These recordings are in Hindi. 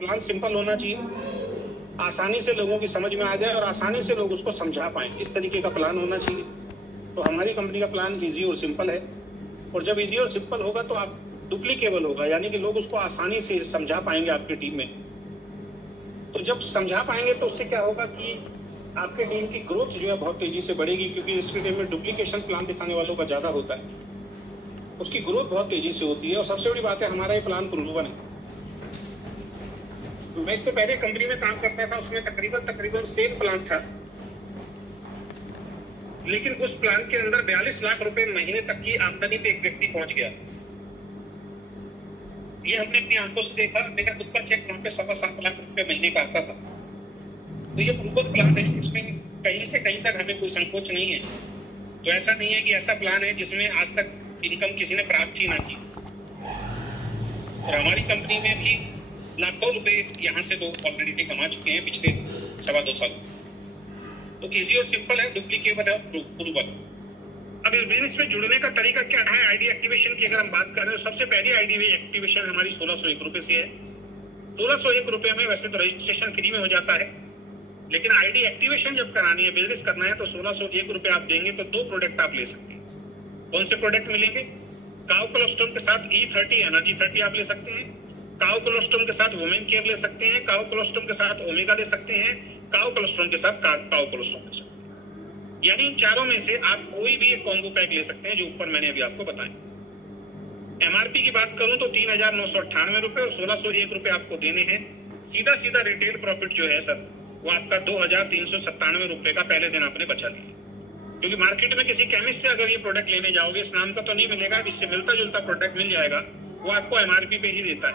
प्लान सिंपल होना चाहिए, आसानी से लोगों की समझ में आ जाए और आसानी से लोग उसको समझा पाएं, इस तरीके का प्लान होना चाहिए। तो हमारी कंपनी का प्लान इजी और सिंपल है, और जब इजी और सिंपल होगा तो आप डुप्लीकेबल होगा, यानी कि लोग उसको आसानी से समझा पाएंगे आपकी टीम में। तो जब समझा पाएंगे तो उससे क्या होगा कि आपके टीम की ग्रोथ जो है बहुत तेजी से बढ़ेगी, क्योंकि इसके टीम में डुप्लीकेशन प्लान दिखाने वालों का ज्यादा होता है, उसकी ग्रोथ बहुत तेजी से होती है। और सबसे बड़ी बात है, हमारा ये प्लान प्रूवन है। मैं इससे पहले कंपनी में काम करता था, उसमें तकरीबन सेम प्लान था, लेकिन उस प्लान के अंदर 42 लाख रुपए महीने तक की आमदनी पे एक व्यक्ति पहुंच गया। ये हमने अपनी आंखों से देखा, मेरा खुद का चेक वहां पे 7.25 लाख रुपए महीने का आता था। तो ये प्रूवन प्लान है, इसमें कहीं से कहीं तक हमें कोई संकोच नहीं है। तो ऐसा नहीं है कि ऐसा प्लान है जिसमें आज तक इनकम किसी ने प्राप्त ही ना की। और हमारी कंपनी में भी लाखों रुपए यहाँ से लोग ऑलरेडी कमा चुके हैं पिछले 2.25 साल। तो इजी और सिंपल है, डुप्लीकेबल है, प्रूवेबल। अब इस बिजनेस में जुड़ने का तरीका क्या है? आईडी एक्टिवेशन की अगर हम बात करें तो सबसे पहली आईडी एक्टिवेशन हमारी 1601 रुपए से है। 1601 रुपए में वैसे तो रजिस्ट्रेशन फ्री में हो जाता है, लेकिन आईडी एक्टिवेशन जब करानी है, बिजनेस करना है, तो 1601 रुपए आप देंगे तो 2 प्रोडक्ट आप ले सकते हैं। कौन से प्रोडक्ट मिलेंगे? काउ कोलोस्टोम के साथ E30 एनर्जी 30 आप ले सकते हैं, काउ कोलोस्टोम के साथ वुमेन केयर ले सकते हैं, काउ कोलोस्टोम के साथ ओमेगा ले सकते हैं, काउ कोलोस्टोम के साथ काउ कोलोस्टोम ले सकते हैं। यानी इन चारों में से आप कोई भी एक कॉम्बो पैक ले सकते हैं जो ऊपर मैंने अभी आपको बताया। एमआरपी की बात करूं तो 3,998 रुपए और 1601 रुपए आपको देने हैं। सीधा सीधा रिटेल प्रॉफिट जो है सर, वो आपका 2,397 रुपए का पहले दिन आपने बचा लिया। क्योंकि मार्केट में किसी केमिस्ट से अगर ये प्रोडक्ट लेने जाओगे, इस नाम का तो नहीं मिलेगा, इससे मिलता जुलता प्रोडक्ट मिल जाएगा, वो आपको एमआरपी पे ही देता है।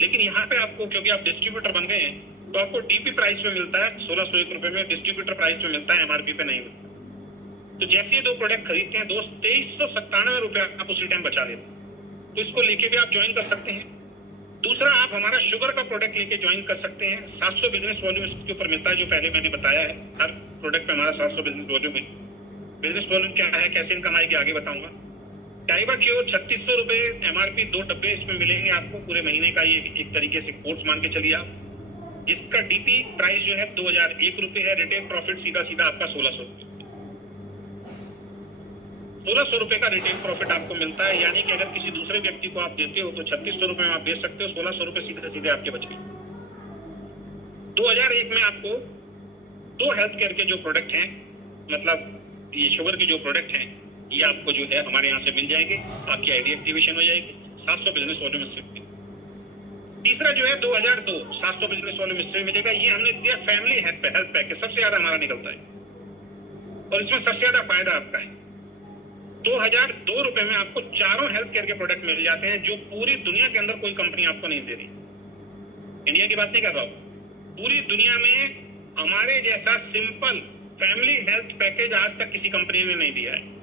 लेकिन यहाँ पे आपको, क्योंकि आप डिस्ट्रीब्यूटर बन गए हैं, तो आपको डीपी प्राइस पे मिलता है 1601 रुपए में, डिस्ट्रीब्यूटर प्राइस पे मिलता है, एमआरपी पे नहीं मिलता। तो जैसे ये 2 प्रोडक्ट खरीदते हैं, 2,397 रुपए आप उसी टाइम बचा लेते हैं। तो इसको लेके भी आप ज्वाइन कर सकते हैं। दूसरा, आप हमारा शुगर का प्रोडक्ट लेके ज्वाइन कर सकते हैं। 700 बिजनेस वॉल्यूम इसके ऊपर मिलता है, जो पहले मैंने बताया है। हर प्रोडक्ट पे हमारा 700 बिजनेस वॉल्यूम है। बिजनेस वॉल्यूम क्या है, कैसे इनकम आएगी, आगे बताऊंगा। टाइबा क्योर 3600 रुपए एमआरपी, 2 डब्बे इसमें मिलेंगे आपको पूरे महीने का। ये एक तरीके से कोर्स मान के चलिए आप, जिसका डीपी प्राइस जो है 2,001 रुपए है। रिटेल प्रॉफिट सीधा सीधा आपका 1600 रुपए, 1600 रुपए का रिटेल प्रॉफिट आपको मिलता है। यानी कि अगर किसी दूसरे व्यक्ति को आप देते हो तो 3600 रुपए में आप बेच सकते हो, 1600 रुपए सीधे सीधे आपके बच गए। 2001 में आपको 2 हेल्थ केयर के जो प्रोडक्ट हैं, मतलब ये शुगर के जो प्रोडक्ट हैं, ये आपको जो है हमारे यहाँ से मिल जाएंगे। आपकी आईडी एक्टिवेशन हो जाएगी। 700 बिजनेस वॉल्यूम इससे। तीसरा जो है 2002 700 बिजनेस वॉल्यूम इससे मिलेगा। ये हमने दिया फैमिली हेल्थ पैकेज, सबसे ज्यादा हमारा निकलता है और इसमें सबसे ज्यादा फायदा आपका है। 2002 रुपए में आपको चारों हेल्थ केयर के प्रोडक्ट मिल जाते हैं, जो पूरी दुनिया के अंदर कोई कंपनी आपको नहीं दे रही। इंडिया की बात नहीं कर रहा हूं, पूरी दुनिया में हमारे जैसा सिंपल फैमिली हेल्थ पैकेज आज तक किसी कंपनी ने नहीं दिया है।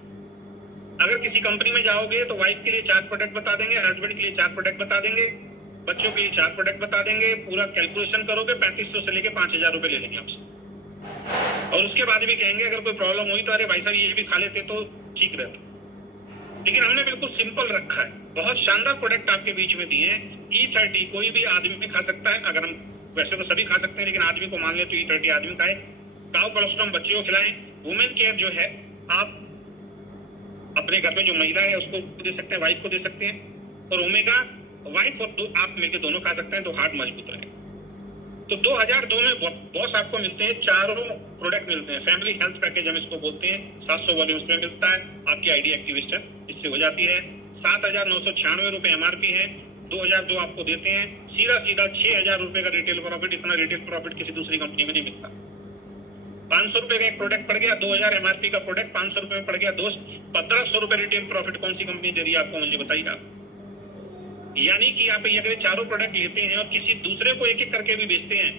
अगर किसी कंपनी में जाओगे तो वाइफ के लिए 4 प्रोडक्ट बता देंगे, हस्बैंड के लिए 4 प्रोडक्ट बता देंगे, बच्चों के लिए 4 प्रोडक्ट बता देंगे। पूरा कैलकुलेशन करोगे 3500 से लेके 5,000 रुपए ले लेंगे आपसे। और उसके बाद भी कहेंगे अगर कोई प्रॉब्लम हुई तो अरे भाई साहब ये भी खा लेते तो ठीक रहता। लेकिन हमने बिल्कुल सिंपल रखा है। बहुत शानदार प्रोडक्ट आपके बीच में दिए हैं। E30 कोई भी आदमी खा सकता है। अगर हम वैसे तो सभी खा सकते हैं, लेकिन आदमी को मान ले तो E30 आदमी खाए। काउ कोलोस्ट्रम बच्चे को खिलाएं। वुमेन केयर जो है आप अपने घर में जो महिला है उसको दे सकते हैं, वाइफ को दे सकते हैं। और ओमेगा वाइफ और आप मिलकर दोनों खा सकते हैं, तो हार्ट मजबूत रहे। तो 2002 में बॉस आपको मिलते हैं, चारों प्रोडक्ट मिलते हैं। फैमिली हेल्थ पैकेज हम इसको बोलते हैं। 700 वॉल्यूम्स में मिलता है। आपकी आईडी एक्टिवेशन इससे हो जाती है। 7,996 रुपए एमआरपी है। 2002 आपको देते हैं। सीधा सीधा 6,000 रुपए का रिटेल प्रॉफिट। इतना रिटेल प्रॉफिट किसी दूसरी कंपनी में नहीं मिलता। 500 रुपए का एक प्रोडक्ट पड़ गया, 2,000 एमआरपी का प्रोडक्ट 500 रुपए में पड़ गया। दोस्त 1,500 रुपए रिटेल प्रॉफिट कौन सी कंपनी दे रही है आपको, मुझे बताइए आप। यानी कि आप ये अगर चारों प्रोडक्ट लेते हैं और किसी दूसरे को एक एक करके भी बेचते हैं,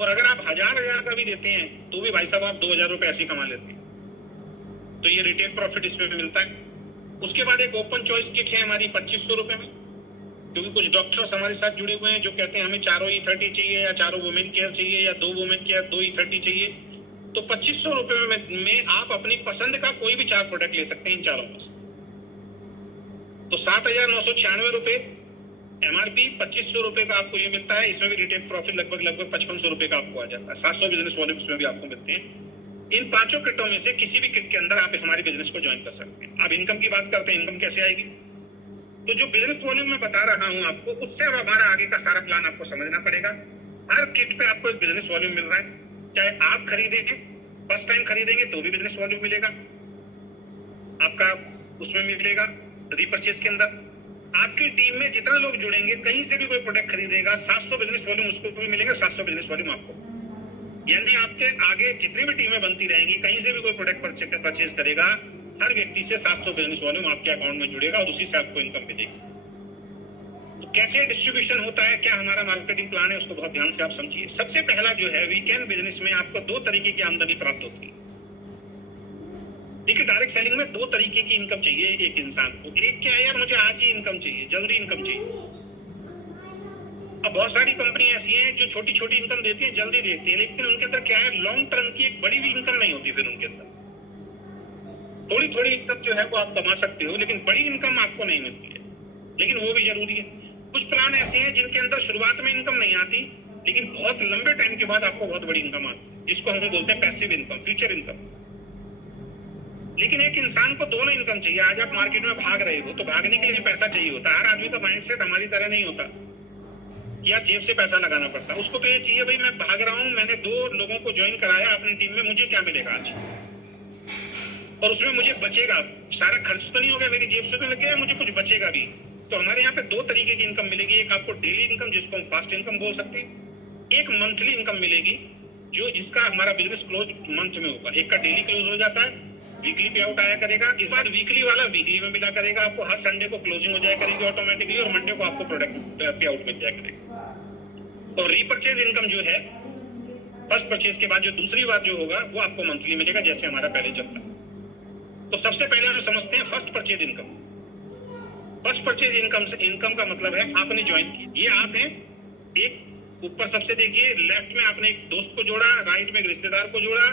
और अगर आप 1,000 का भी देते हैं तो भी भाई साहब आप 2,000 रुपए ऐसे कमा लेते हैं। तो ये रिटेल प्रॉफिट इसमें मिलता है। उसके बाद एक ओपन चॉइस किट है हमारी 2,500 रुपए में, क्योंकि कुछ डॉक्टर्स हमारे साथ जुड़े हुए हैं जो कहते हैं हमें चारों E30 चाहिए, या चारों वुमेन केयर चाहिए, या 2 वुमेन केयर 2 E30 चाहिए। तो 2,500 रुपए में आप अपनी पसंद का कोई भी 4 प्रोडक्ट ले सकते हैं इन चारों में से। तो 7,996 रुपए MRP 2500 रुपए का आपको ये मिलता है, इसमें भी रिटेल प्रॉफिट लगभग 5500 रुपए का आपको आ जाता है। 700 बिजनेस वॉल्यूम इसमें भी आपको मिलते हैं। इन 5 किटों में से किसी भी किट के अंदर आप हमारे बिजनेस को ज्वाइन कर सकते हैं। अब इनकम की बात करते हैं, इनकम कैसे आएगी? तो जो बिजनेस वॉल्यूम मैं बता रहा हूं आपको, उससे अब हमारा आगे का सारा प्लान आपको समझना पड़ेगा। हर किट पे आपको एक बिजनेस वॉल्यूम मिल रहा है, चाहे आप खरीदेंगे, फर्स्ट टाइम खरीदेंगे तो भी बिजनेस वॉल्यूम मिलेगा आपका, उसमें मिलेगा रीपर्चेज के अंदर। आपकी टीम में जितना लोग जुड़ेंगे, कहीं से भी कोई प्रोडक्ट खरीदेगा, 700 बिजनेस वॉल्यूम उसको भी मिलेगा, 700 बिजनेस वॉल्यूम आपको। यानी आपके आगे जितनी भी टीमें बनती रहेंगी, कहीं से भी कोई प्रोडक्ट परचेज करेगा, हर व्यक्ति से 700 बिजनेस वॉल्यूम आपके अकाउंट में जुड़ेगा और उसी से आपको इनकम मिलेगी। तो कैसे डिस्ट्रीब्यूशन होता है, क्या हमारा मार्केटिंग प्लान है, उसको बहुत ध्यान से आप समझिए। सबसे पहला जो है, वीकेंड बिजनेस में आपको 2 तरीके की आमदनी प्राप्त होती है। देखिए, डायरेक्ट सेलिंग में 2 तरीके की इनकम चाहिए एक इंसान को। एक क्या है, यार मुझे आज ही इनकम चाहिए, जल्दी इनकम चाहिए। अब बहुत सारी कंपनी ऐसी हैं जो छोटी छोटी इनकम देती है, जल्दी देती है, लेकिन उनके अंदर क्या है, लॉन्ग टर्म की एक बड़ी भी इनकम नहीं होती। फिर उनके अंदर थोड़ी थोड़ी इनकम जो है वो आप कमा सकते हो, लेकिन बड़ी इनकम आपको नहीं मिलती है, लेकिन वो भी जरूरी है। कुछ प्लान ऐसे हैं जिनके अंदर शुरुआत में इनकम नहीं आती, लेकिन बहुत लंबे टाइम के बाद आपको बहुत बड़ी इनकम आती है, जिसको हम बोलते हैं पैसिव इनकम, फ्यूचर इनकम। लेकिन एक इंसान को दोनों इनकम चाहिए। आज आप मार्केट में भाग रहे हो तो भागने के लिए पैसा चाहिए होता है। हर आदमी का माइंडसेट हमारी तरह नहीं होता कि यार जेब से पैसा लगाना पड़ता है। उसको तो ये चाहिए, भाई मैं भाग रहा हूं, मैंने 2 लोगों को ज्वाइन कराया अपनी टीम में, मुझे क्या मिलेगा आज, और उसमें मुझे बचेगा, सारा खर्च तो नहीं हो गया, मेरी जेब से तो लग गया, मुझे कुछ बचेगा भी। तो हमारे यहाँ पे 2 तरीके की इनकम मिलेगी। एक आपको डेली इनकम, जिसको हम फास्ट इनकम बोल सकते हैं। एक मंथली इनकम मिलेगी, जो जिसका हमारा बिजनेस क्लोज मंथ में होगा। एक का डेली क्लोज हो जाता है, वीकली पे आउट आया करेगा। इसके बाद वीकली वाला वीकली में मिला करेगा आपको, हर संडे को क्लोजिंग हो जाया करेगी ऑटोमेटिकली, और मंडे को आपको प्रोडक्ट पे आउट मिल जाया करेगा। और रीपर्चेज इनकम जो है, फर्स्ट परचेज के बाद जो दूसरी बार जो होगा वो आपको मंथली मिलेगा, जैसे हमारा पहले चलता है। तो सबसे पहले हम समझते हैं first purchase income. First purchase income का मतलब है आपने ज्वाइन की, ये आप हैं। एक ऊपर सबसे देखिए, लेफ्ट में आपने एक दोस्त को जोड़ा, राइट में एक रिश्तेदार को जोड़ा,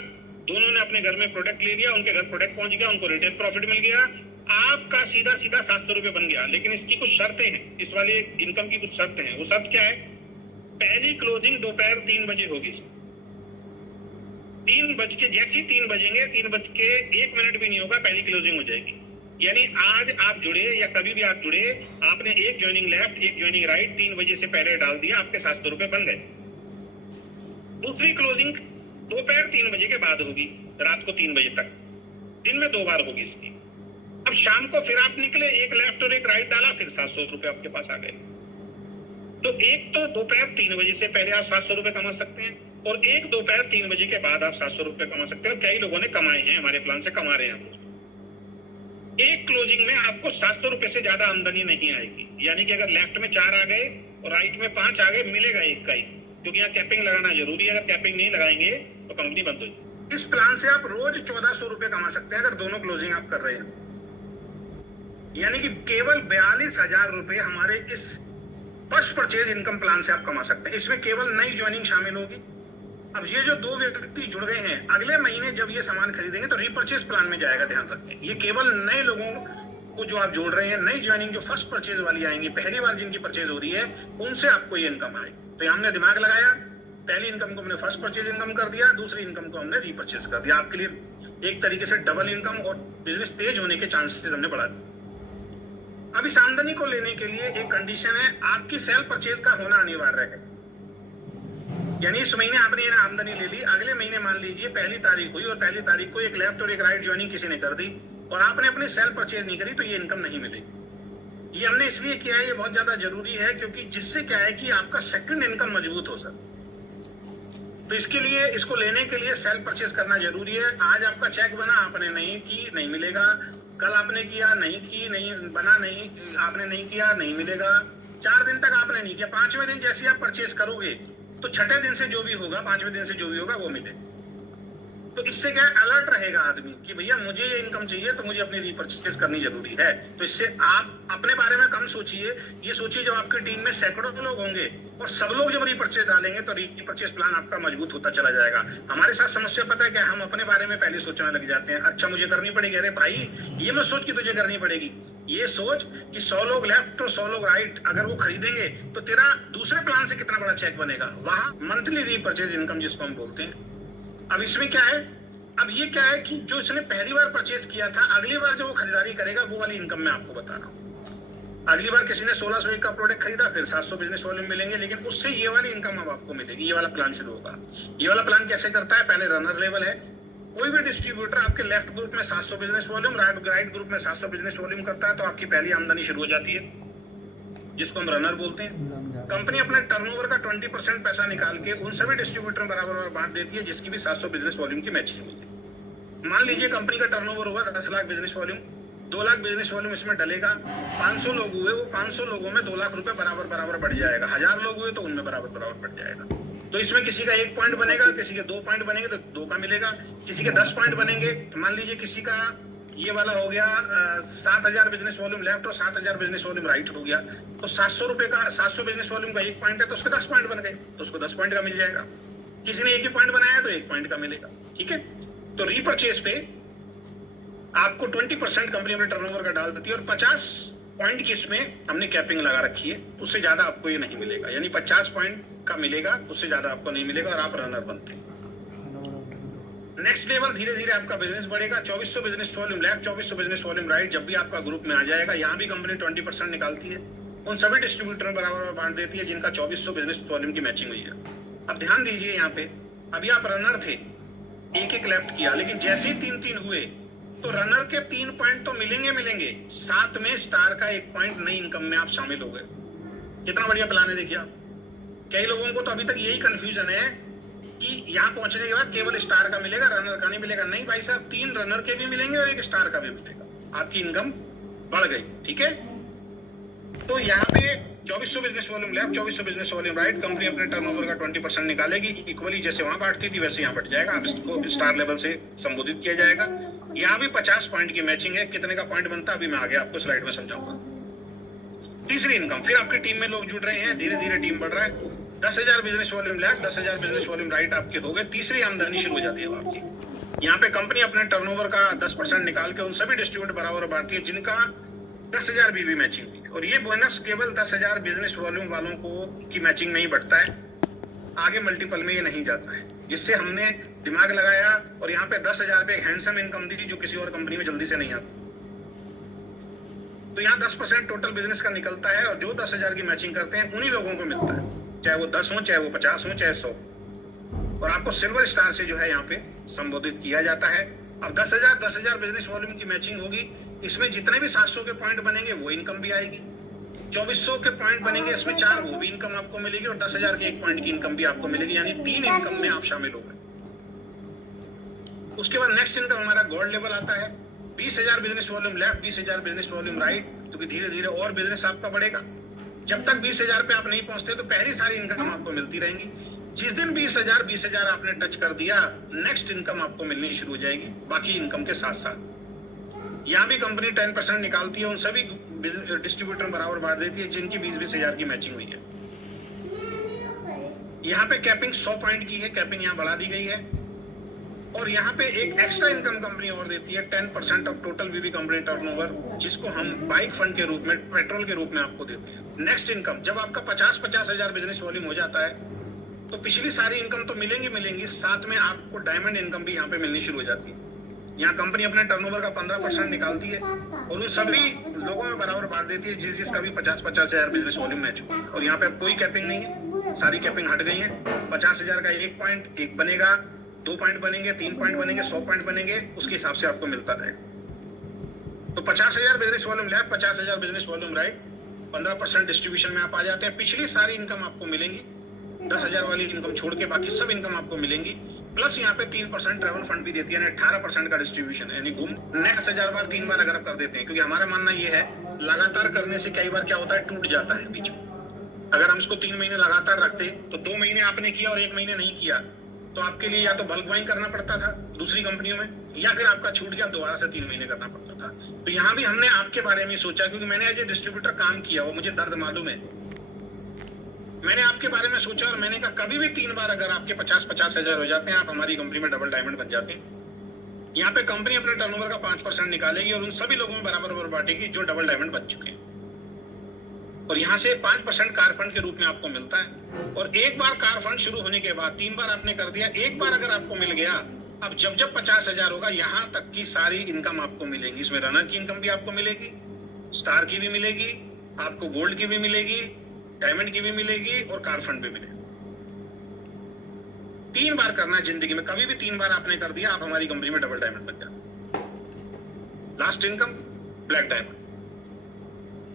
दोनों ने अपने घर में प्रोडक्ट ले लिया, उनके घर प्रोडक्ट पहुंच गया, उनको रिटेल प्रॉफिट मिल गया, आपका सीधा सीधा 700 रुपए बन गया। लेकिन इसकी कुछ शर्तें हैं, इस वाले इनकम की कुछ शर्तें हैं। वो शर्त क्या है? पहली क्लोजिंग दोपहर 3 बजे होगी। 3 बज के जैसे ही 3 बजेंगे, 3 बज के 1 मिनट भी नहीं होगा, पहली क्लोजिंग हो जाएगी। यानी आज आप जुड़े या कभी भी आप जुड़े, आपने एक ज्वाइनिंग लेफ्ट, एक ज्वाइनिंग राइट 3 बजे से पहले डाल दिया, आपके 700 रुपए बन गए। दूसरी क्लोजिंग दोपहर 3 बजे के बाद होगी, रात को 3 बजे तक, दिन में 2 बार होगी इसकी। अब शाम को फिर आप निकले, एक लेफ्ट और एक राइट डाला, फिर 700 रुपए आपके पास आ गए। तो एक तो दोपहर 3 बजे से पहले आप 700 रुपए कमा सकते हैं, और एक दोपहर 3 बजे के बाद आप 700 रुपए कमा सकते हैं। और कई लोगों ने कमाए हैं, हमारे प्लान से कमा रहे हैं। एक क्लोजिंग में आपको 700 रुपए से ज्यादा आमदनी नहीं आएगी। यानी कि अगर लेफ्ट में 4 आ गए और राइट में 5 आ गए, मिलेगा एक का ही, क्योंकि यहाँ कैपिंग लगाना जरूरी है। अगर कैपिंग नहीं लगाएंगे तो कंपनी बंद हो जाएगी। इस प्लान से आप रोज 1400 रुपए कमा सकते हैं, अगर दोनों क्लोजिंग आप कर रहे हैं। यानी कि केवल 42,000 रुपए हमारे इस फर्स्ट परचेज इनकम प्लान से आप कमा सकते हैं। इसमें केवल नई ज्वाइनिंग शामिल होगी। अब ये जो 2 व्यक्ति जुड़ गए हैं, अगले महीने जब ये सामान खरीदेंगे तो रीपर्चेज प्लान में जाएगा, ध्यान रखें। ये केवल नए लोगों को जो आप जोड़ रहे हैं, नई ज्वाइनिंग जो फर्स्ट परचेज वाली आएंगी, पहली बार जिनकी परचेज हो रही है, उनसे आपको ये इनकम आएगी। तो हमने दिमाग लगाया, पहली इनकम को हमने फर्स्ट परचेज इनकम कर दिया, दूसरी इनकम को हमने रीपर्चेज कर दिया। आपके लिए एक तरीके से डबल इनकम और बिजनेस तेज होने के चांसेस हमने बढ़ा दिए। अब इस आमदनी को लेने के लिए एक कंडीशन है, आपकी सेल परचेज का होना अनिवार्य है। यानी इस महीने आपने ये आमदनी ले ली, अगले महीने मान लीजिए 1 तारीख हुई और 1 तारीख को एक लेफ्ट और एक राइट ज्वाइनिंग किसी ने कर दी और आपने अपनी सेल परचेज नहीं करी, तो ये इनकम नहीं मिलेगी। ये हमने इसलिए किया है, ये बहुत ज्यादा जरूरी है, क्योंकि जिससे क्या है कि आपका सेकंड इनकम मजबूत हो सके। तो इसके लिए, इसको लेने के लिए सेल परचेज करना जरूरी है। आज आपका चेक बना, आपने नहीं की, नहीं मिलेगा। कल आपने किया, नहीं की, नहीं बना, नहीं आपने नहीं किया, नहीं मिलेगा। 4 दिन तक आपने नहीं किया, 5वें दिन जैसे आप परचेज करोगे तो 6ठे दिन से जो भी होगा, 5वें दिन से जो भी होगा वो मिलेगा। तो इससे क्या अलर्ट रहेगा आदमी कि भैया मुझे ये इनकम चाहिए तो मुझे अपनी रीपर्चेस करनी जरूरी है। तो इससे आप अपने बारे में कम सोचिए, ये सोचिए जब आपकी टीम में सैकड़ों लोग होंगे और सब लोग जब रीपर्चेस डालेंगे तो रीपर्चेस प्लान आपका मजबूत होता चला जाएगा। हमारे साथ समस्या पता है क्या, हम अपने बारे में पहले सोचने लग जाते हैं, अच्छा मुझे करनी पड़ेगी। अरे भाई ये मत सोच कि तुझे करनी पड़ेगी, ये सोच कि 100 लोग लेफ्ट और 100 लोग राइट अगर वो खरीदेंगे तो तेरा दूसरे प्लान से कितना बड़ा चेक बनेगा। वहां मंथली रीपर्चेज इनकम जिसको हम बोलते हैं। अब इसमें क्या है, अब ये क्या है कि जो इसने पहली बार परचेज किया था, अगली बार जब वो खरीदारी करेगा वो वाली इनकम मैं आपको बता रहा हूँ। अगली बार किसी ने 1601 का प्रोडक्ट खरीदा, फिर 700 बिजनेस वॉल्यूम मिलेंगे, लेकिन उससे ये वाली इनकम अब आपको मिलेगी। ये वाला प्लान शुरू होगा। ये वाला प्लान कैसे करता है, पहले रनर लेवल है। कोई भी डिस्ट्रीब्यूटर आपके लेफ्ट ग्रुप में 700 बिजनेस वॉल्यूम, राइट ग्रुप में 700 बिजनेस वॉल्यूम करता है तो आपकी पहली आमदनी शुरू हो जाती है, जिसको हम रनर बोलते हैं। कंपनी अपने टर्नओवर का 20% पैसा निकाल के उन सभी डिस्ट्रीब्यूटर में बराबर बांट देती है जिसकी भी 700 बिजनेस वॉल्यूम की मैचिंग हुई है। मान लीजिए कंपनी का टर्नओवर हुआ 10 lakh business volume, 2 lakh business volume इसमें डलेगा। 500 लोग हुए, वो 500 लोगों में 2 लाख रुपए बराबर बढ़ जाएगा। 1000 लोग हुए तो उनमें बराबर बढ़ जाएगा। तो इसमें किसी का 1 पॉइंट बनेगा, किसी के 2 पॉइंट बनेंगे तो 2 का मिलेगा, किसी के 10 पॉइंट बनेंगे। मान लीजिए किसी का ये वाला हो गया 7000 बिजनेस वॉल्यूम लेफ्ट और 7000 बिजनेस वॉल्यूम राइट हो गया, तो 700 रुपए का 700 बिजनेस वॉल्यूम का 1 पॉइंट है तो उसके 10 पॉइंट बन गए, तो उसको 10 पॉइंट का मिल जाएगा। किसी ने 1 ही पॉइंट बनाया तो 1 पॉइंट का मिलेगा। ठीक है, तो रीपर्चेज पे आपको 20% कंपनी अपने टर्नओवर का डाल देती है और 50 पॉइंट की इसमें हमने कैपिंग लगा रखी है, उससे ज्यादा आपको ये नहीं मिलेगा। यानी 50 पॉइंट का मिलेगा, उससे ज्यादा आपको नहीं मिलेगा और आप रनर बनते हैं। नेक्स्ट लेवल धीरे धीरे आपका बिजनेस बढ़ेगा। 2400 business volume left, 2400 business volume right जब भी आपका ग्रुप में आ जाएगा, यहाँ भी कंपनी 20% निकालती है, उन सभी डिस्ट्रीब्यूटर में बराबर बांट देती है जिनका 2400 बिजनेस वॉल्यूम की मैचिंग हुई है। अब ध्यान दीजिए यहाँ पे, अभी आप रनर थे, 1-1 लेफ्ट किया, लेकिन जैसे ही 3-3 हुए तो रनर के 3 पॉइंट तो मिलेंगे, साथ में स्टार का 1 पॉइंट नई इनकम में आप शामिल हो गए। कितना बढ़िया प्लान है देखिए आप। कई लोगों को तो अभी तक यही कंफ्यूजन है कि यहाँ पहुंचने के बाद केवल स्टार का मिलेगा, रनर का नहीं मिलेगा। नहीं भाई साहब, 3 रनर के भी मिलेंगे और 1 स्टार का भी मिलेगा, आपकी इनकम बढ़ गई। ठीक है, तो यहाँ पे 2400 business volume left, 2400 business volume right, company अपने टर्नओवर का 20% निकालेगी। इक्वली जैसे वहां बांटती थी वैसे यहाँ बढ़ जाएगा, आप इसको स्टार लेवल से संबोधित किया जाएगा। यहाँ भी 50 पॉइंट की मैचिंग है। कितने का पॉइंट बनता है अभी मैं आगे आपको स्लाइड में समझाऊंगा। तीसरी इनकम, फिर आपकी टीम में लोग जुड़ रहे हैं, धीरे धीरे टीम बढ़ रहा है। 10,000 business volume left, 10,000 business volume right आपके हो गए। तीसरी आमदनी शुरू हो जाती है आपकी। यहाँ पे कंपनी अपने टर्नओवर का 10% निकाल के उन सभी डिस्ट्रीब्यूटर बराबर बांटती है जिनका 10,000 भी मैचिंग हुई। और ये बोनस केवल 10,000 बिजनेस वॉल्यूम वालों को की मैचिंग नहीं बढ़ता है, आगे मल्टीपल में ये नहीं जाता है, जिससे हमने दिमाग लगाया और यहाँ पे 10,000 पे हैंडसम इनकम दी जो किसी और कंपनी में जल्दी से नहीं आती। तो यहाँ 10% टोटल बिजनेस का निकलता है और जो 10,000 की मैचिंग करते हैं उन्हीं लोगों को मिलता है, चाहे वो 10 हो, चाहे वो 50 हो, चाहे 100। और आपको सिल्वर स्टार से जो है यहाँ पे संबोधित किया जाता है। अब 10,000 बिजनेस वॉल्यूम की मैचिंग होगी, इसमें जितने भी 700 के पॉइंट बनेंगे वो इनकम भी आएगी। 2400 के पॉइंट बनेंगे, इसमें 4 वो भी इनकम आपको मिलेगी और 10,000 के 1 पॉइंट की इनकम भी आपको मिलेगी, यानी 3 इनकम में आप शामिल हो गए। उसके बाद नेक्स्ट इनकम हमारा गोल्ड लेवल आता है। 20,000 business volume left, 20,000 business volume right, क्योंकि धीरे धीरे और बिजनेस आपका बढ़ेगा। जब तक 20,000 पे आप नहीं पहुंचते तो पहली सारी इनकम आपको मिलती रहेंगी। जिस दिन 20,000 आपने टच कर दिया, नेक्स्ट इनकम आपको मिलनी शुरू हो जाएगी बाकी इनकम के साथ साथ। यहाँ भी कंपनी 10% निकालती है, उन सभी डिस्ट्रीब्यूटर बराबर बांट देती है जिनकी 20,000 की मैचिंग हुई है। यहाँ पे कैपिंग 100 पॉइंट की है, कैपिंग यहाँ बढ़ा दी गई है। और यहाँ पे एक एक्स्ट्रा इनकम कंपनी और देती है 10% of total BB company turnover, जिसको हम बाइक फंड के रूप में, पेट्रोल के रूप में आपको देते हैं। नेक्स्ट इनकम, जब आपका 50,000 बिजनेस वॉल्यूम हो जाता है तो पिछली सारी इनकम तो मिलेंगी, साथ में आपको डायमंड इनकम भी यहाँ पे मिलनी शुरू हो जाती है। यहाँ कंपनी अपने टर्नओवर का 15% निकालती है और उन सभी लोगों में बराबर बांट देती है जिसका भी 50,000 बिजनेस वॉल्यूम मैच हो। और यहाँ पे कोई कैपिंग नहीं है, सारी कैपिंग हट गई है। 50,000 का 1 पॉइंट 1 बनेगा, 2 पॉइंट बनेंगे, 3 पॉइंट बनेंगे, 100 पॉइंट बनेंगे, उसके हिसाब से आपको मिलता रहेगा। तो 50,000 business volume left, 50,000 business volume right, 15% distribution में आप आ जाते हैं। पिछली सारी इनकम आपको मिलेंगी, 10,000 वाली इनकम छोड़ के बाकी सब इनकम आपको मिलेंगी। प्लस यहाँ पे 3% ट्रैवल फंड भी देती है, यानी 18% का डिस्ट्रीब्यूशन है। यानी घूम नेक्स्ट 1000 बार 3 बार अगर आप कर देते हैं, क्योंकि हमारा मानना ये है लगातार करने से कई बार क्या होता है, टूट जाता है बीच में। अगर हम इसको 3 महीने लगातार रखते तो 2 महीने आपने किया और 1 महीने नहीं किया तो आपके लिए या तो बल्क बाइंग करना पड़ता था दूसरी कंपनियों में, या फिर आपका छूट गया दोबारा से 3 महीने करना पड़ता था। तो यहाँ भी हमने आपके बारे में सोचा, क्योंकि मैंने एज ए डिस्ट्रीब्यूटर काम किया, वो मुझे दर्द मालूम है। मैंने आपके बारे में सोचा और मैंने कहा कभी भी 3 बार अगर आपके 50-50 हजार हो जाते हैं, आप हमारी कंपनी में डबल डायमंड बन जाते हैं। यहाँ पे कंपनी अपने टर्नओवर का 5% निकालेगी और उन सभी लोगों में बराबर बांटेगी जो डबल डायमंड बन चुके हैं। और यहाँ से 5% कार फंड के रूप में आपको मिलता है। और एक बार कार फंड शुरू होने के बाद 3 बार आपने कर दिया, एक बार अगर आपको मिल गया, अब जब 50,000 होगा, यहाँ तक की सारी इनकम आपको मिलेगी। इसमें रनर की इनकम भी आपको मिलेगी, स्टार की भी मिलेगी, आपको गोल्ड की भी मिलेगी, डायमंड की भी मिलेगी और कार फंड भी मिलेगी। 3 बार करना है जिंदगी में, कभी भी 3 बार आपने कर दिया, आप हमारी कंपनी में डबल डायमंड बन जाते। लास्ट इनकम ब्लैक डायमंड,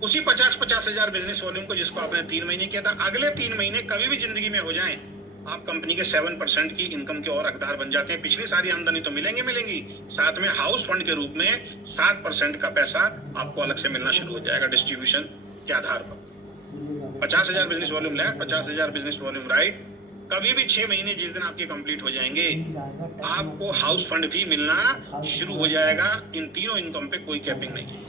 उसी 50-50 हजार बिजनेस वॉल्यूम को जिसको आपने 3 महीने किया था, अगले 3 महीने कभी भी जिंदगी में हो जाएं, आप कंपनी के 7% की इनकम के और हकदार बन जाते हैं। पिछली सारी आमदनी तो मिलेंगी, साथ में हाउस फंड के रूप में 7% का पैसा आपको अलग से मिलना शुरू हो जाएगा डिस्ट्रीब्यूशन के आधार पर। 50,000 business volume left, 50,000 business volume right, कभी भी 6 महीने जिस दिन आपके कंप्लीट हो जाएंगे, आपको हाउस फंड भी मिलना शुरू हो जाएगा। इन तीनों इनकम पे कोई कैपिंग नहीं है,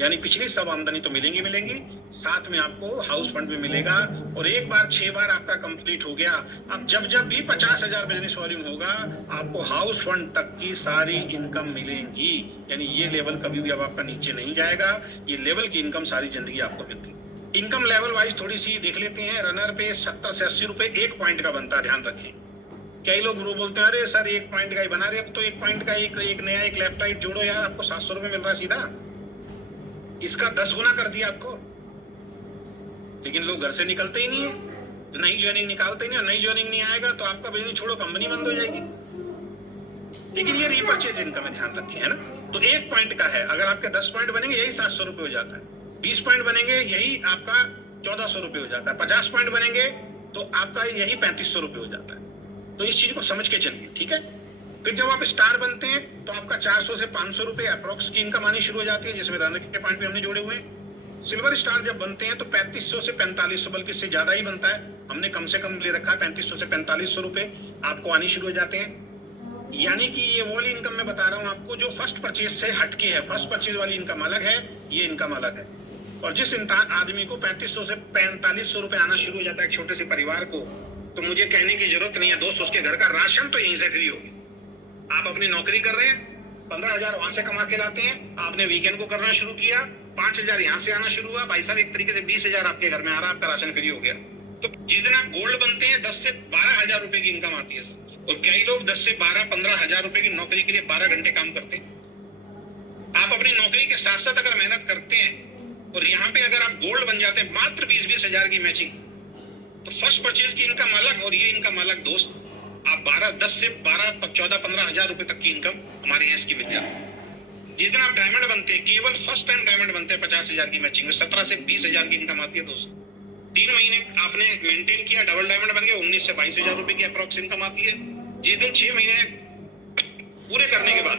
यानी पिछली सब आमदनी तो मिलेंगी, साथ में आपको हाउस फंड भी मिलेगा। और एक बार 6 बार आपका कंप्लीट हो गया, अब जब भी 50,000 बिजनेस वॉल्यूम होगा, आपको हाउस फंड तक की सारी इनकम मिलेगी। यानी ये लेवल कभी भी अब आपका नीचे नहीं जाएगा, ये लेवल की इनकम सारी जिंदगी आपको मिलती है। इनकम लेवल वाइज थोड़ी सी देख लेते हैं। रनर पे 70 से 80 रुपए 1 पॉइंट का बनता है, ध्यान रखें। कई लोग बोलते हैं अरे सर 1 पॉइंट का ही बना रहे, अब तो 1 पॉइंट का एक नया एक लेफ्ट राइट जोड़ो यार, आपको 700 रुपए मिल रहा है सीधा, इसका 10 गुना कर दिया आपको। लेकिन लोग घर से निकलते ही नहीं है, नई ज्वाइनिंग निकालते ही नहीं, और नई ज्वाइनिंग नहीं आएगा तो आपका बिजनेस छोड़ो कंपनी बंद हो जाएगी। लेकिन ये रीपर्चेज इनकम है, ध्यान रखें, है ना। तो 1 पॉइंट का है, अगर आपके 10 पॉइंट बनेंगे यही 700 रुपए हो जाता है, 20 पॉइंट बनेंगे यही आपका 1400 रुपए हो जाता है, 50 पॉइंट बनेंगे तो आपका यही 3500 रुपए हो जाता है। तो इस चीज को समझ के चलिए, ठीक है। फिर जब आप स्टार बनते हैं तो आपका 400 से 500 रुपए अप्रोक्स की इनकम आनी शुरू हो जाती है, जिसमें रनर के पॉइंट भी हमने जोड़े हुए हैं। सिल्वर स्टार जब बनते हैं तो 3500 से 4500, बल्कि इससे ज्यादा ही बनता है, हमने कम से कम ले रखा है 3500 से 4500 रुपए आपको आनी शुरू हो जाते हैं। यानी कि ये वाली इनकम मैं बता रहा हूं आपको जो फर्स्ट परचेज से हटके है। फर्स्ट परचेज वाली इनकम अलग है, ये इनकम अलग है। और जिस आदमी को 3500 से 4500 रुपए आना शुरू हो जाता है एक छोटे से परिवार को, तो मुझे कहने की जरूरत नहीं है दोस्त, उसके घर का राशन तो यहीं से फ्री होगी। आप अपनी नौकरी कर रहे हैं, 15,000 वहां से कमा के लाते हैं, आपने वीकेंड को करना शुरू किया, 5,000 यहाँ से आना शुरू हुआ, भाई साहब एक तरीके से 20,000 आपके घर में आ रहा, आपका राशन फ्री हो गया। तो जिस दिन आप गोल्ड बनते हैं 10 से 12,000 रुपए की इनकम आती है सर। और कई लोग 10 से 12-15,000 रुपए की नौकरी के लिए 12 घंटे काम करते हैं। आप अपनी नौकरी के साथ साथ अगर मेहनत करते हैं और यहाँ पे अगर आप गोल्ड बन जाते हैं मात्र 20-20 हजार की मैचिंग, तो फर्स्ट परचेज की इनकम अलग और ये इनकम अलग दोस्त। आप 10 से 14-15 हजार रुपए तक की इनकम हमारे यहाँ इसकी मिल जाती है। जिस दिन आप डायमंड बनते हैं, केवल फर्स्ट टाइम डायमंड बनते हैं 50,000 की मैचिंग में, 17 से 20 हजार की इनकम आती है दोस्त। 3 महीने आपने मेंटेन किया, डबल डायमंड बन गया, 19 से 22 हजार रुपए की अप्रोक्स इनकम आती है। जिस दिन 6 महीने पूरे करने के बाद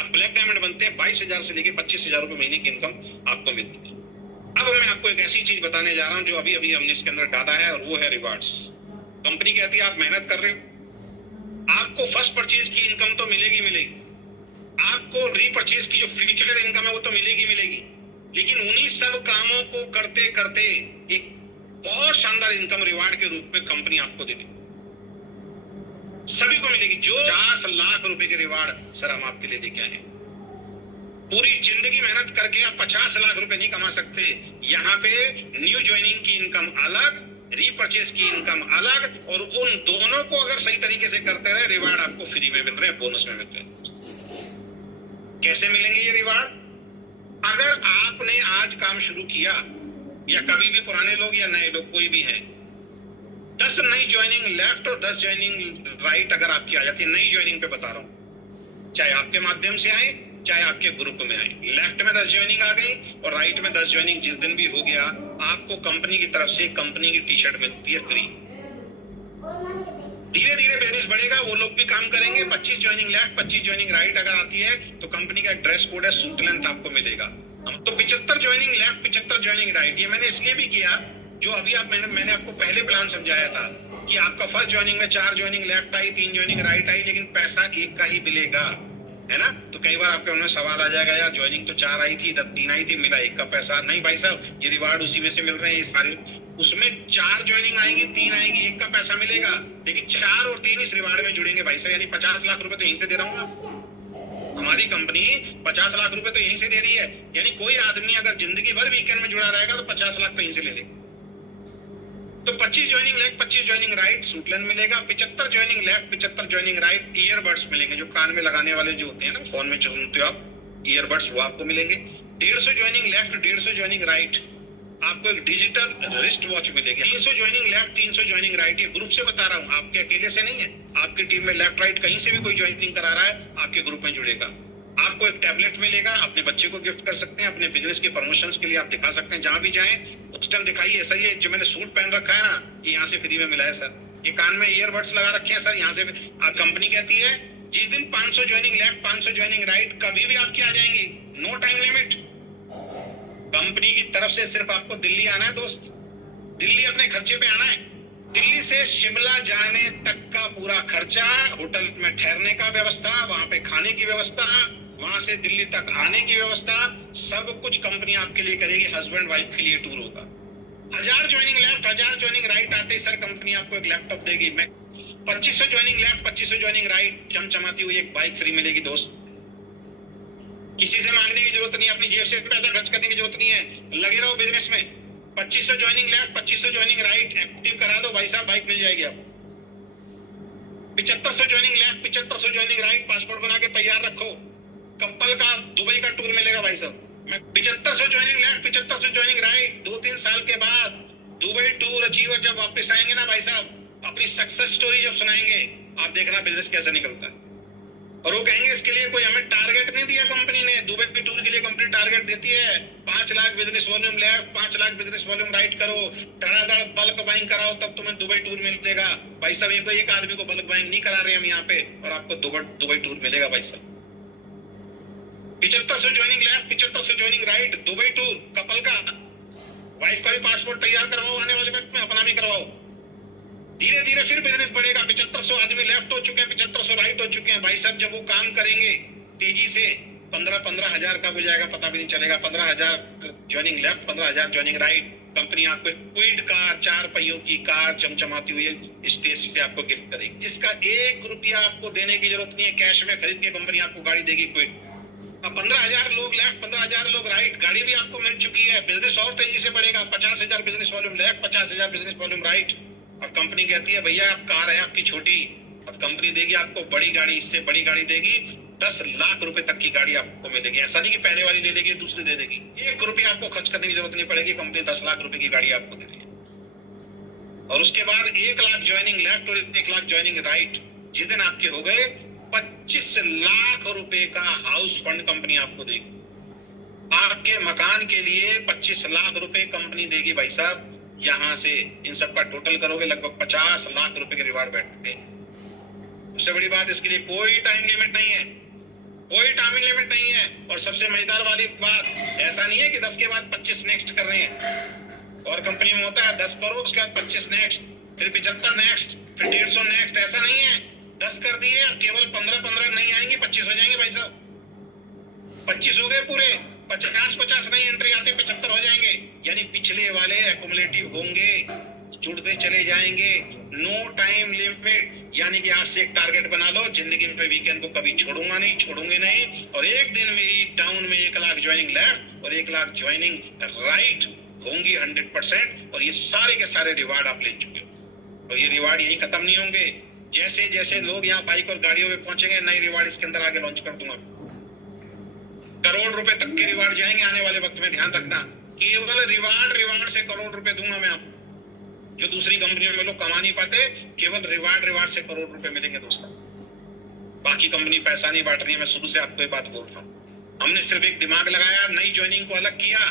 आप ब्लैक डायमंड बनते हैं, 22,000 से लेकर 25,000 रुपए महीने की इनकम आपको मिलती है। अब मैं आपको एक ऐसी चीज बताने जा रहा हूं जो अभी हमने इसके अंदर डाला है, और वो है रिवार्ड्स। कंपनी कहती है आप मेहनत कर रहे हो, आपको फर्स्ट परचेज की इनकम तो मिलेगी, आपको रीपरचेज की जो फ्यूचर इनकम है वो तो मिलेगी, लेकिन उन्हीं सब कामों को करते करते एक बहुत शानदार इनकम रिवार्ड के रूप में कंपनी आपको देगी, सभी को मिलेगी। जो 50 लाख रुपए के रिवार्ड सर हम आपके लिए लेके आए हैं। पूरी जिंदगी मेहनत करके आप 50 लाख रुपए नहीं कमा सकते। यहाँ पे न्यू ज्वाइनिंग की इनकम अलग, रीपरचेज की इनकम अलग, और उन दोनों को अगर सही तरीके से करते रहे, रिवार्ड आपको फ्री में मिल रहे हैं, बोनस में मिल रहे हैं। कैसे मिलेंगे ये रिवार्ड? अगर आपने आज काम शुरू किया, या कभी भी पुराने लोग या नए लोग कोई भी हैं, 10 नई ज्वाइनिंग लेफ्ट और 10 ज्वाइनिंग राइट अगर आपकी आ जाती है, नई ज्वाइनिंग पे बता रहा हूं, चाहे आपके माध्यम से आए चाहे आपके ग्रुप में आए, लेफ्ट में 10 ज्वाइनिंग आ गई और राइट में 10 ज्वाइनिंग जिस दिन भी हो गया, आपको कंपनी की तरफ से कंपनी की टी-शर्ट मिलती है फ्री। धीरे धीरे बिजनेस बढ़ेगा, वो लोग भी काम करेंगे। 25 ज्वाइनिंग लेफ्ट 25 ज्वाइनिंग राइट अगर आती है तो कंपनी का एक ड्रेस कोड है, सूट लेंथ आपको मिलेगा। तो 75 ज्वाइनिंग लेफ्ट 75 ज्वाइनिंग राइट, ये मैंने इसलिए भी किया जो अभी मैंने आपको पहले प्लान समझाया था कि आपका फर्स्ट ज्वाइनिंग में 4 joining left I, 3 joining right I, लेकिन पैसा एक का ही मिलेगा, है ना। तो कई बार आपके मन में सवाल आ जाएगा, यार ज्वाइनिंग तो 4 आई थी, तब 3 आई थी, मिला एक का पैसा। नहीं भाई साहब, ये रिवार्ड उसी में से मिल रहे हैं सारे। उसमें 4 ज्वाइनिंग आएंगी, 3 आएंगी, एक का पैसा मिलेगा, लेकिन 4 और 3 इस रिवार्ड में जुड़ेंगे भाई साहब। यानी 50 लाख रुपए तो यहीं से दे रहा हूँ आपको। हमारी कंपनी 50 लाख रुपए तो यहीं से दे रही है। यानी कोई आदमी अगर जिंदगी भर वीकेंड में जुड़ा रहेगा तो 50 लाख तो यहीं से ले लेगा। तो 25 ज्वाइनिंग लेफ्ट, 25 ज्वाइनिंग राइट सूटलन मिलेगा, 75 joining left, 75 joining right earbuds मिलेंगे, जो कान में लगाने वाले जो होते हैं ना, फोन में सुनते हो आप, ईयरबड्स, वो आपको मिलेंगे। 150 ज्वाइनिंग लेफ्ट, 150 ज्वाइनिंग राइट, आपको एक डिजिटल रिस्ट वॉच मिलेगी। 300 ज्वाइनिंग लेफ्ट, 300 ज्वाइनिंग राइट, ये ग्रुप से बता रहा हूँ, आपके अकेले से नहीं है। आपकी टीम में लेफ्ट राइट कहीं से भी कोई ज्वाइनिंग करा रहा है, आपके ग्रुप में जुड़ेगा। आपको एक टैबलेट मिलेगा, अपने बच्चे को गिफ्ट कर सकते हैं, अपने बिजनेस के प्रमोशंस के लिए आप दिखा सकते हैं, जहां भी जाएं उस टाइम दिखाइए। ऐसा ही जो मैंने सूट पहन रखा है ना, ये यहाँ से फ्री में मिला है सर। ये कान में ईयरबड्स लगा रखे हैं सर, यहाँ से आप, कंपनी कहती है जिस दिन 500 ज्वाइनिंग लेफ्ट, 500 ज्वाइनिंग राइट कभी भी आपकी आ जाएंगी, नो टाइम लिमिट। कंपनी की तरफ से सिर्फ आपको दिल्ली आना है दोस्त, दिल्ली अपने खर्चे पे आना है। दिल्ली से शिमला जाने तक का पूरा खर्चा, होटल में ठहरने का व्यवस्था, वहां पे खाने की व्यवस्था, वहां से दिल्ली तक आने की व्यवस्था, सब कुछ कंपनी आपके लिए करेगी। हस्बैंड वाइफ के लिए टूर होगा। 1000 ज्वाइनिंग लेफ्ट, 1000 ज्वाइनिंग राइट आते ही सर कंपनी आपको एक लैपटॉप देगी। मैं 2500 ज्वाइनिंग लेफ्ट, 2500 ज्वाइनिंग राइट, चमचमाती हुई एक बाइक फ्री मिलेगी दोस्त। किसी से मांगने की जरूरत नहीं, अपनी जेब से पैसा खर्च करने की जरूरत नहीं है, लगे रहो बिजनेस में। 2500 joining left, 2500 joining right active करा दो भाई साहब, बाइक मिल जाएगी आपको। 7500 joining left, 7500 joining right, passport बना के तैयार रखो, कपल का दुबई का टूर मिलेगा भाई साहब। मैं 7500 ज्वाइनिंग लेफ्ट, 7500 ज्वाइनिंग राइट, 2-3 साल के बाद दुबई टूर अचीवर जब वापस आएंगे ना भाई साहब, अपनी सक्सेस स्टोरी जब सुनाएंगे, आप देखना बिजनेस कैसे निकलता है। और वो कहेंगे इसके लिए कोई हमें टारगेट नहीं दिया कंपनी ने। दुबई की टूर के लिए कंपनी टारगेट देती है 5 lakh business volume left, 5 lakh business volume right करो, धड़ाधड़ बल्क बाइंग कराओ, तब तुम्हें दुबई टूर मिलेगा भाई साहब। एक आदमी को बल्क बाइंग नहीं करा रहे हम यहाँ पे, और आपको दुबई टूर मिलेगा भाई साहब। 7500 joining left, 7500 joining right, Dubai tour couple का। वाइफ का भी पासपोर्ट तैयार करवाओ, आने वाले वक्त में अपना भी करवाओ। धीरे धीरे फिर बिजनेस बढ़ेगा। 7500 आदमी लेफ्ट हो चुके हैं, 7500 राइट हो चुके हैं भाई साहब। जब वो काम करेंगे तेजी से, 15 हजार कब हो जाएगा पता भी नहीं चलेगा। 15,000 joining left, 15,000 joining right, company आपको क्विड कार, 4 पहियों की कार चमचमाती हुई स्टेज से आपको गिफ्ट करेगी, जिसका 1 रुपया आपको देने की जरूरत नहीं है। कैश में खरीद के कंपनी आपको गाड़ी देगी क्विड। अब 15,000 लोग लेफ्ट, 15,000 लोग राइट, गाड़ी भी आपको मिल चुकी है। बिजनेस और तेजी से बढ़ेगा। 50,000 business volume left, 50,000 business volume right. अब कंपनी कहती है भैया अब कार है आपकी छोटी, अब कंपनी देगी आपको बड़ी गाड़ी, इससे बड़ी गाड़ी देगी। 10 लाख रुपए तक की गाड़ी आपको मिलेगी। ऐसा नहीं कि पहले वाली ले देगी दूसरी दे देगी। 1 रुपया आपको खर्च करने की जरूरत नहीं पड़ेगी, कंपनी 10 लाख रुपए की गाड़ी आपको दे रही है। और उसके बाद 1 लाख ज्वाइनिंग लेफ्ट और 1 लाख ज्वाइनिंग राइट, जिस दिन आपके हो गए 25 लाख रुपए का हाउस फंड कंपनी आपको देगी। आपके मकान के लिए 25 लाख रुपए कंपनी देगी भाई साहब। यहां से इन सब का टोटल करोगे लगभग 50 लाख रुपए के रिवार्ड बैठते हैं। सबसे बड़ी बात, इसके लिए कोई टाइम लिमिट नहीं है, कोई टाइमिंग लिमिट नहीं है। और सबसे मजेदार वाली बात, ऐसा नहीं है कि 10 के बाद 25 नेक्स्ट कर रहे हैं। और कंपनी में होता है 10 करो, उसके बाद 25 नेक्स्ट, फिर 75 नेक्स्ट, फिर 150 नेक्स्ट। ऐसा नहीं है, 10 कर दिए, अब केवल 15 नहीं आएंगे, 25 हो जाएंगे भाई साहब। 25 हो गए पूरे, 50 नहीं एंट्री आती, 75 हो जाएंगे। यानी पिछले वाले एक्युमुलेटिव होंगे, जुड़ते चले जाएंगे, नो टाइम लिमिट। यानी कि आज से एक टारगेट बना लो, जिंदगी में वीकेंड को कभी छोड़ूंगा नहीं, छोड़ूंगे नहीं। और एक दिन मेरी टाउन में 1 लाख ज्वाइनिंग लेफ्ट और 1 लाख ज्वाइनिंग राइट होंगी 100%। और ये सारे के सारे रिवार्ड आप ले चुके हो। और ये रिवार्ड यही खत्म नहीं होंगे। जैसे जैसे लोग यहाँ बाइक और गाड़ियों में पहुंचेंगे, नए रिवार्ड इसके अंदर आगे लॉन्च कर दूंगा। करोड़ रुपए तक के रिवार्ड जाएंगे आने वाले वक्त में, ध्यान रखना। केवल रिवार्ड से करोड़ रुपए दूंगा मैं आपको, जो दूसरी कंपनियों में लोग कमा नहीं पाते। केवल रिवार्ड से करोड़ रुपए मिलेंगे दोस्तों। बाकी कंपनी पैसा नहीं बांट रही है, मैं शुरू से आपको ये बात बोल रहा हूँ। हमने सिर्फ एक दिमाग लगाया, नई ज्वाइनिंग को अलग किया,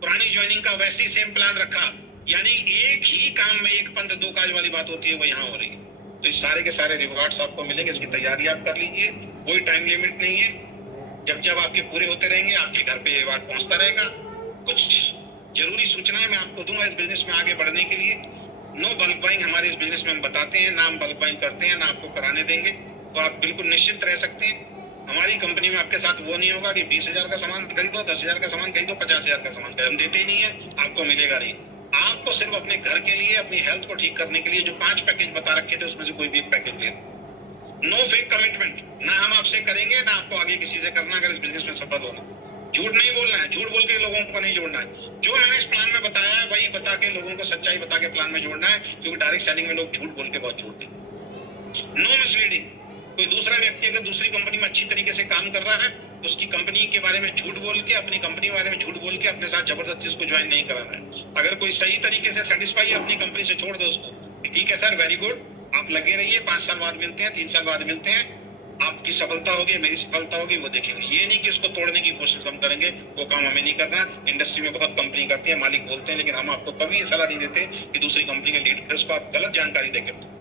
पुरानी ज्वाइनिंग का वैसे ही सेम प्लान रखा। यानी एक ही काम में एक पंथ दो काज वाली बात होती है, वो यहाँ हो रही है। तो इस सारे के सारे रिवार्ड्स आपको मिलेंगे, इसकी तैयारी आप कर लीजिए। कोई टाइम लिमिट नहीं है, जब जब आपके पूरे होते रहेंगे आपके घर पे रिवार्ड पहुंचता रहेगा। कुछ जरूरी सूचनाएं मैं आपको दूंगा इस बिजनेस में आगे बढ़ने के लिए। नो बल्क बाइंग हमारे इस बिजनेस में हम बताते हैं, ना हम बल्क बाइंग करते हैं, ना आपको कराने देंगे। तो आप बिल्कुल निश्चिंत रह सकते हैं, हमारी कंपनी में आपके साथ वो नहीं होगा कि 20,000 का सामान खरीदो, 10,000 का सामान खरीदो, 50,000 का सामान खरीदो। हम देते ही नहीं है, आपको मिलेगा नहीं। आपको सिर्फ अपने घर के लिए, अपनी हेल्थ को ठीक करने के लिए जो 5 पैकेज बता रखे थे उसमें से कोई भी एक पैकेज ले। नो फेक कमिटमेंट, ना हम आपसे करेंगे ना आपको आगे किसी से करना अगर इस बिजनेस में सफल होना। झूठ नहीं बोलना है, झूठ बोल के लोगों को नहीं जोड़ना है। जो मैंने इस प्लान में बताया है वही बता के लोगों को सच्चाई बता के प्लान में जोड़ना है, क्योंकि डायरेक्ट सेलिंग में लोग झूठ बोल के बहुत जोड़ते हैं। नो मिसलीडिंग, कोई दूसरा व्यक्ति अगर दूसरी कंपनी में अच्छी तरीके से काम कर रहा है तो उसकी कंपनी के बारे में झूठ बोल के, अपनी कंपनी के बारे में झूठ बोल के अपने साथ जबरदस्ती उसको ज्वाइन नहीं कराना है। अगर कोई सही तरीके से सेटिस्फाई है अपनी कंपनी से, छोड़ दो उसको। ठीक है सर, वेरी गुड, आप लगे रहिए, 5 साल बाद मिलते हैं, 3 साल बाद मिलते हैं, आपकी सफलता होगी, मेरी सफलता होगी, वो देखेंगे। ये नहीं कि उसको तोड़ने की कोशिश हम करेंगे, वो काम हमें नहीं करना। इंडस्ट्री में बहुत कंपनी करती है, मालिक बोलते हैं, लेकिन हम आपको कभी ये सलाह नहीं देते कि दूसरी कंपनी के लीडर्स को आप गलत जानकारी देकर